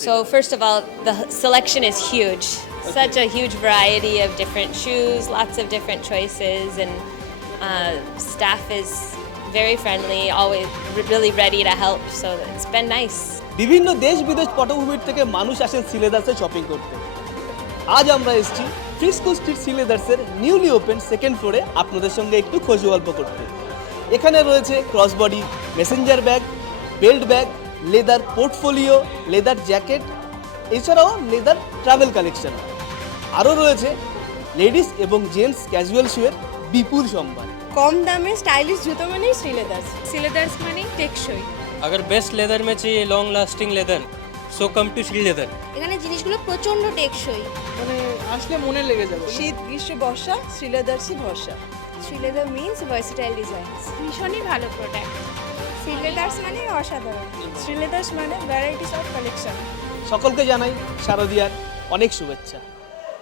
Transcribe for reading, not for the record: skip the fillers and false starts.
So first of all, the selection is huge. Such a huge variety of different shoes, lots of different choices, and staff is very friendly, always really ready to help. So it's been nice. বিভিন্ন দেশ বিদেশ পটভূমির থেকে মানুষ আসেন সিলেদার্সে shopping করতে। আজ আমরা এসেছি ফ্রিস্কো স্ট্রিট সিলেদার্সের নিউলি ওপেন সেকেন্ড ফ্লোরে আপনাদের সঙ্গে একটু খোঁজ গল্প করতে। এখানে রয়েছে crossbody, messenger bag, belt bag, leather portfolio, leather jacket, এছাড়াও লেদার ট্রাভেল কালেকশন। আরও রয়েছে লেডিস এবং জেন্টস ক্যাজুয়াল শুয়ের বিপুল সম্ভার। কম দামে স্টাইলিশ জুতো মানেই শ্রীলেদার্স। सिलेदर्स माने टेकसई। अगर बेस्ट लेदर में चाहिए long lasting leather so come to Shri Leather. এখানে জিনিসগুলো প্রচন্ড টেকসই। মানে আসলে মনে লেগে যাবে। শীত গ্রীষ্ম বর্ষা শ্রীলেদার্সই ভরসা। শ্রীলেদার মিন্স ভার্সেটাইল ডিজাইনস। ভীষণই ভালো প্রোডাক্ট। শ্রীলেদার্স মানে অসাধারণ। শ্রীলেদার্স মানে ভ্যারাইটিস অফ কালেকশন। সকলকে জানাই শারদিয়ার অনেক শুভেচ্ছা।